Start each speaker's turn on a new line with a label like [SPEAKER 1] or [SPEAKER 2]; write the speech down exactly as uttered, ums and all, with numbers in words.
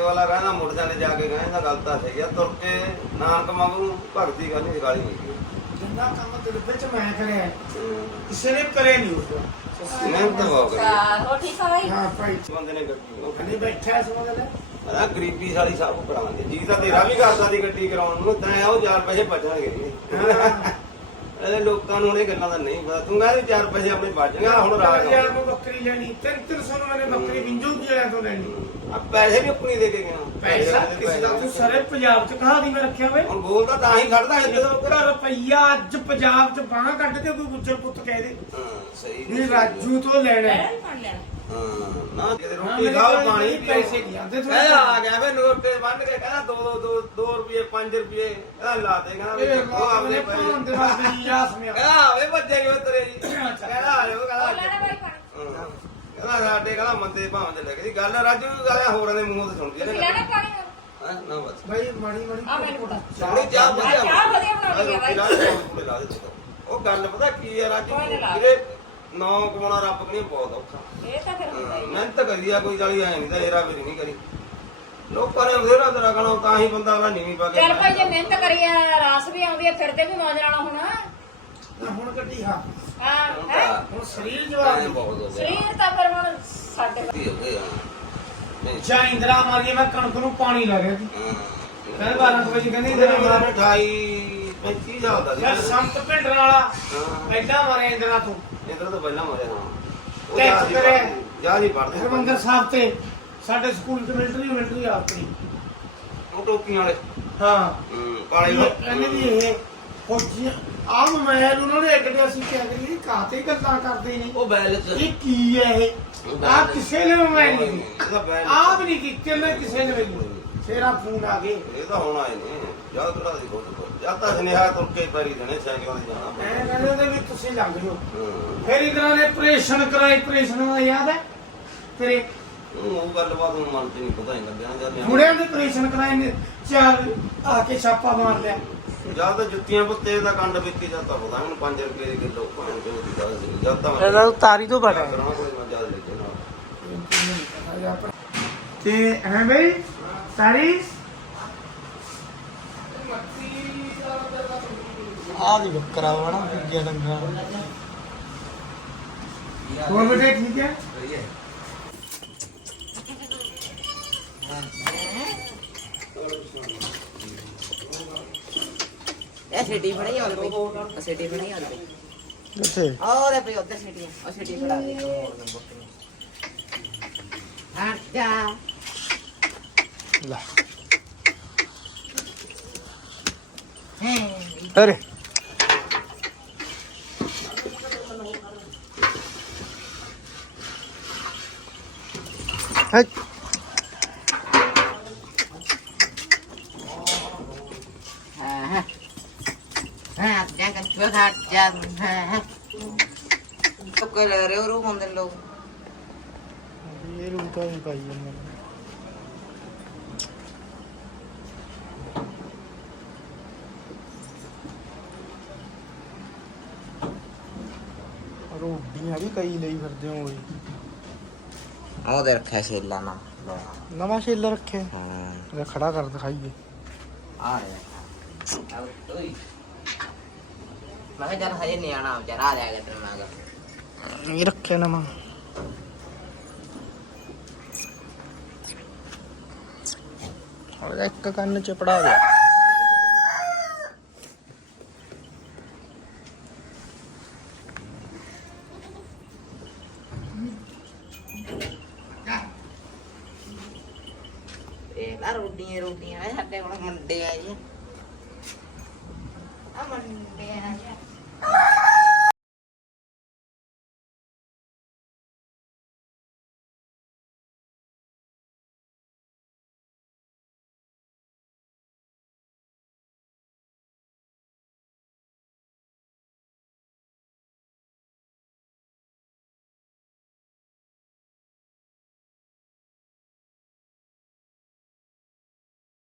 [SPEAKER 1] ਵਾਲਾ ਕਹਿੰਦਾ ਮੋਟਰਸਾਈਕਲ ਜਾ ਕੇ ਕਹਿੰਦਾ ਗੱਲ ਤਾਂ ਸਹੀ ਆ ਤੁਰ ਕੇ ਨਾਨਕ ਮੰਗੂ ਭਗਤੀ ਕਰਨੀ ਸਿਖਾਲੀ ਨਹੀਂ
[SPEAKER 2] ਜਿੰਨਾ ਕੰਮ ਤੇਰੇ ਵਿੱਚ ਮੈਂ ਕਰਿਆ ਕਿਸੇ ਨੇ ਕਰੇ ਨਹੀਂ ਉਸ
[SPEAKER 1] ਮਿਹਨਤ ਬਹੁਤ ਕਰੀ
[SPEAKER 3] ਹੋ ਠੀਕ ਆ ਭਾਈ
[SPEAKER 2] ਹਾਂ ਭਾਈ
[SPEAKER 1] ਬੰਦੇ ਨੇ ਗੱਡੀ ਉਹ
[SPEAKER 2] ਕਹਿੰਦੇ ਬੈਠਾ ਸਮਝ ਲੈ
[SPEAKER 1] ਕਹਿੰਦਾ ਗਰੀਬੀ ਸਾਰੀ ਸਭ ਕੁ ਕਰਾਵਾਂਗੇ ਜੀ ਤਾਂ ਤੇਰਾ ਵੀ ਕਰਦਾ ਦੀ ਗੱਡੀ ਕਰਾਉਣ ਨੂੰ ਤਾਂ ਉਹ ਚਾਰ ਪੈਸੇ ਬਚਣਗੇ ਇਹਦੇ ਲੋਕਾਂ ਨੂੰ ਇਹ ਗੱਲਾਂ ਦਾ ਨਹੀਂ ਪਤਾ ਤੂੰ ਕਹਿੰਦਾ ਚਾਰ ਪੈਸੇ ਆਪਣੇ ਬਚ ਗਏ ਹੁਣ ਰਾਤ
[SPEAKER 2] ਯਾਰ ਮੈਂ ਬੱਕਰੀ ਲੈਣੀ ਤਿੰਨ ਤਿੰਨ ਸੌ ਨੂੰ ਮੈਨੇ ਬੱਕਰੀ ਵਿੰਜੂ ਕੀ ਵਾਲਿਆਂ ਤੋਂ ਲੈਣੀ
[SPEAKER 1] ਆ ਪੈਸੇ ਵੀ ਆਪਣੀ ਦੇ ਕੇ ਗਿਆ
[SPEAKER 2] ਪੈਸਾ ਕਿਸੇ ਦਾ ਤੂੰ ਸਾਰੇ ਪੰਜਾਬ ਚ ਕਹਾ ਦੀ ਮੈਂ ਰੱਖਿਆ ਵੇ
[SPEAKER 1] ਹੁਣ ਬੋਲਦਾ ਤਾਂ ਹੀ ਖੜਦਾ ਜਦੋਂ
[SPEAKER 2] ਤੇਰਾ ਰੁਪਈਆ ਅੱਜ ਪੰਜਾਬ ਚ ਬਾਹਾਂ ਕੱਢ ਕੇ ਕੋਈ ਗੁੱਜਰ ਪੁੱਤ ਕਹਿ ਦੇ
[SPEAKER 1] ਹਾਂ ਸਹੀ
[SPEAKER 2] ਵੀ ਰਾਜੂ ਤੋਂ ਲੈਣਾ ਹੈ।
[SPEAKER 3] ਫੜ ਲਿਆ
[SPEAKER 1] ਹਾਂ ਨਾ ਕਿਤੇ ਰੋਟੀ ਖਾਓ ਪਾਣੀ
[SPEAKER 2] ਪੈਸੇ ਨਹੀਂ ਆਉਂਦੇ
[SPEAKER 1] ਇਹ ਆ ਗਿਆ ਵੇ ਨੋਟੇ ਬੰਨ ਕੇ ਕਹਿੰਦਾ ਦੋ ਦੋ ਦੋ ਦੋ ਰੁਪਏ ਪੰਜ ਰੁਪਏ ਕਹਿੰਦਾ ਲਾ ਦੇ ਕਹਿੰਦਾ ਉਹ ਆਪਣੇ ਪੈਸੇ
[SPEAKER 2] ਦੇ ਵਾਸਤੇ ਯਾਸ ਮੇ
[SPEAKER 1] ਕਹਿੰਦਾ ਆਵੇ ਭੱਜੇ ਗਏ ਤੇਰੇ ਜੀ ਕਹਿੰਦਾ ਆ ਜਾਓ ਕਹਿੰਦਾ
[SPEAKER 3] ਲੈਣਾ ਭਾਈ ਪਾਣੀ
[SPEAKER 1] ਹਾਂ। ਕਹਿੰਦਾ ਸਾਡੇ ਕਹਿੰਦਾ ਮੰਦੇ ਭਾਵੇਂ ਦੇ ਲੱਗੇ ਦੀ ਗੱਲ ਰਾਜੂ ਗੱਲ ਹੋਰਾਂ ਦੇ ਮੂੰਹੋਂ ਤੇ ਸੁਣਦੀ
[SPEAKER 3] ਤੁਸੀਂ
[SPEAKER 1] ਹੈ
[SPEAKER 3] ਲੈਣਾ ਪਾਣੀ
[SPEAKER 1] ਹਾਂ ਨਾ ਬਸ
[SPEAKER 2] ਭਾਈ ਮਾੜੀ ਮਾੜੀ
[SPEAKER 3] ਆ ਮੈਨੂੰ ਕੋਟਾ
[SPEAKER 1] ਸਾਡੀ ਚਾਹ ਵਧੀਆ
[SPEAKER 3] ਚਾਹ ਵਧੀਆ ਬਣਾਉਣੀ ਹੈ ਬਾਈ।
[SPEAKER 1] ਬਾਈ ਲਾ ਦੇ ਉਹ ਗੱਲ ਪਤਾ ਕੀ ਹੈ ਰਾਜੂ ਵੀਰੇ ਨੌ ਕਮਾਉਣਾ ਰੱਬ ਕਨੀ ਬਹੁਤ ਔਖਾ
[SPEAKER 3] ਇਹ ਤਾਂ ਫਿਰ ਹੁੰਦਾ ਹੀ
[SPEAKER 1] ਮਿਹਨਤ ਕਰੀ ਆ ਕੋਈ ਗਾਲੀ ਆਏ ਨਹੀਂ ਤਾਂ ਇਹਰਾ ਵੀ ਨਹੀਂ ਕਰੀ ਲੋਕਾਂ ਨੇ ਬਥੇਰਾ ਤੇਰਾ ਕਹਣਾ ਤਾਂ ਹੀ ਬੰਦਾ ਵਾਲਾ ਨੀਵੀਂ ਪਾ ਕੇ
[SPEAKER 3] ਚੱਲ ਭਾਈ ਜੇ ਮਿਹਨਤ ਕਰੀ ਆ ਰਾਸ ਵੀ ਆਉਂਦੀ ਆ ਫਿਰਦੇ ਵੀ ਮੌਜ ਨਾਲ ਹੁਣ
[SPEAKER 2] ਹੁਣ ਗੱਡੀ ਹਾਂ
[SPEAKER 3] ਹਾਂ ਹੈ
[SPEAKER 2] ਹੁਣ ਸਰੀਰ ਜਵਾਬ ਦੇ
[SPEAKER 1] ਬਹੁਤ ਹੋ ਗਿਆ
[SPEAKER 3] ਸਰੀਰ ਤਾਂ ਫਿਰ ਹੁਣ ਸਾਡੇ
[SPEAKER 1] ਕੀ ਹੋ ਗਿਆ ਨਹੀਂ
[SPEAKER 2] ਜਾਂ ਇੰਦਰਾ ਮਾਰੀ ਮੈਂ ਕਣਕ ਨੂੰ ਪਾਣੀ ਲਾ ਰਿਹਾ ਸੀ ਕਹਿੰਦੇ ਬਾਰਾਂ ਕੁ ਵਜੇ ਕਹਿੰਦੇ
[SPEAKER 1] ਇਹਦੇ
[SPEAKER 2] ਇੰਦਰਾ
[SPEAKER 1] ਨਾਲ ਅਠਾਈ ਪੈਂਤੀ ਸਾਲ ਦਾ ਸੀ
[SPEAKER 2] ਯਾਰ ਸੰਤ ਭਿੰਡਰ ਵਾਲਾ
[SPEAKER 1] ਹਾਂ
[SPEAKER 2] ਐਡਾ ਮਾਰਿਆ ਇੰਦਰਾ ਤੋਂ
[SPEAKER 1] ਇਧਰ ਤੋਂ ਪਹਿਲਾਂ ਮਰਿਆ ਹਾਂ ਉਹ
[SPEAKER 2] ਟੈਕਸ ਕਰਿਆ।
[SPEAKER 1] ਜਾ ਜੀ ਪੜਦੇ
[SPEAKER 2] ਹਰਮੰਦਰ ਸਾਹਿਬ ਤੇ ਸਾਡੇ ਸਕੂਲ ਚ ਮਿਲਟਰੀ ਮਿਲਟਰੀ ਆਪਣੀ
[SPEAKER 1] ਉਹ ਟੋਪੀਆਂ ਵਾਲੇ
[SPEAKER 2] ਹਾਂ
[SPEAKER 1] ਹੂੰ ਕਾਲੇ
[SPEAKER 2] ਇਹ ਕਹਿੰਦੇ ਵੀ ਇਹ ਫੌਜੀ ਆ ਮੋਬਾਈਲ ਉਹਨਾਂ ਨੇ ਇੱਕ ਦੇ ਅਸੀਂ ਕਿਹਾ ਕਰੀ ਕਾਤੇ ਗੱਲਾਂ ਕਰਦੇ ਨੇ
[SPEAKER 1] ਉਹ ਬੈਲ ਚ
[SPEAKER 2] ਇਹ ਕੀ ਹੈ ਇਹ ਆ ਕਿਸੇ ਨੇ ਮੋਬਾਈਲ ਨਹੀਂ
[SPEAKER 1] ਇਹਦਾ ਬੈਲ
[SPEAKER 2] ਆ ਵੀ ਨਹੀਂ ਕੀਤੀ ਮੈਂ ਕਿਸੇ ਨੇ ਵੀ ਫੇਰਾ ਫੋਨ ਆ ਗਏ
[SPEAKER 1] ਇਹ ਤਾਂ ਹੁਣ ਆਏ ਨੇ ਜਾਂ ਤਰਾ ਦੀ ਕੋਲ ਜਾਂ ਤਾਂ ਸਨੇਹਾ ਤੁਰ ਕੇ ਪੈਰੀ ਦੇਣੇ ਸਾਈਕਲਾਂ ਦੀ ਜਾਣਾ
[SPEAKER 2] ਮੈਂ ਕਹਿੰਦੇ ਉਹਦੇ ਵੀ ਤੁਸੀਂ ਲੰਘ ਜਾਓ
[SPEAKER 1] ਹਾਂ
[SPEAKER 2] ਫਿਰ ਇਧਰਾਂ ਨੇ ਆਪਰੇਸ਼ਨ ਕਰਾਈ ਆਪਰੇਸ਼ਨ ਦਾ ਯਾਦ ਹੈ ਤੇਰੇ
[SPEAKER 1] ਉਹ ਗੱਲਬਾਤ ਨੂੰ ਮਨ ਤੇ ਨਹੀਂ ਪਤਾ ਹੀ ਲੱਗਿਆ ਜਦ
[SPEAKER 2] ਮੁੰਡਿਆਂ ਦੇ ਆਪਰੇਸ਼ਨ ਕਰਾਏ ਨੇ ਚਾਰ ਆ ਕੇ ਛਾਪਾ ਮਾਰ ਲਿਆ
[SPEAKER 1] ਜਾਂ ਤਾਂ ਜੁੱਤੀਆਂ ਪੁੱਤੇ ਦਾ ਕੰਡ ਵਿੱਕੀ ਜਾਂ ਤਾਂ ਪਤਾ ਮੈਨੂੰ ਪੰਜ ਰੁਪਏ ਦੀ ਕਿਲੋ ਭਾਂ ਜੋ ਦੀ ਗੱਲ ਸੀ ਜਾਂ ਤਾਂ
[SPEAKER 2] ਇਹਦਾ ਉਤਾਰੀ ਤੋਂ ਬੜਾ
[SPEAKER 1] ਕਰਾਂ ਕੋਈ ਮੈਂ ਜ਼ਿਆਦਾ ਲੈ ਕੇ ਨਾਲ
[SPEAKER 2] ਤੇ ਹੈ ਬਈ ਸਾਰੀ ਆ ਦੀ ਬੱਕਰਾ ਵਾਣਾ ਗਿਆ ਡੰਗਾ ਹੋਰ ਬੇਟੇ ਠੀਕ ਹੈ
[SPEAKER 4] ਇਹ ਸਿਟੀ ਫੜਾਈ ਆਲ ਬਈ ਸਿਟੀ ਫੜਾਈ ਆਲ ਬਈ
[SPEAKER 2] ਕਿੱਥੇ
[SPEAKER 4] ਔਰ ਬਈ ਉੱਧਰ ਸਿਟੀ ਉਹ ਸਿਟੀ ਫੜਾ ਦੇ ਆਟਾ
[SPEAKER 2] ਲੈ
[SPEAKER 4] ਹੈ
[SPEAKER 2] ਅਰੇ ਹਟ
[SPEAKER 4] ਹਾਂ ਹਾਂ jangan curhat jangan तो कर रहे हो रूम अंदर लोग
[SPEAKER 2] ਇਹ ਰੂਮ ਤਾਂ ਨਹੀਂ ਪਾਈ ਜਾਂਦਾ ਰੋਟੀਆਂ ਵੀ ਕਈ ਲਈ ਫਿਰਦੇ ਹੋ ਬਈ
[SPEAKER 4] ਉਹ ਦੇ ਰੱਖਿਆ ਛੇਲਾ ਨਾ
[SPEAKER 2] ਨਵਾਂ ਛੇਲਾ ਰੱਖਿਆ
[SPEAKER 4] ਹਾਂ
[SPEAKER 2] ਇਹਦਾ ਖੜਾ ਕਰ ਦਿਖਾਈਏ
[SPEAKER 4] ਆ ਰਿਹਾ ਓਏ ਮੈਂ ਕਿਹਾ ਜਦ ਹਜੇ ਨਹੀਂ ਆਣਾ ਜਰਾ ਆ ਜਾਏਗਾ ਟਰਨਾਗਾ
[SPEAKER 2] ਇਹ ਰੱਖਿਆ ਨਵਾਂ ਉਹਦਾ ਇੱਕ ਕੰਨ ਚ ਪੜਾ ਗਿਆ
[SPEAKER 4] ਇਹ ਲਾ ਰੋਟੀਆਂ ਰੋਟੀਆਂ ਸਾਡੇ ਕੋਲ ਮੰਡੇ ਆ ਜੀ ਆ ਮੰਡੇ ਆ ਜੀ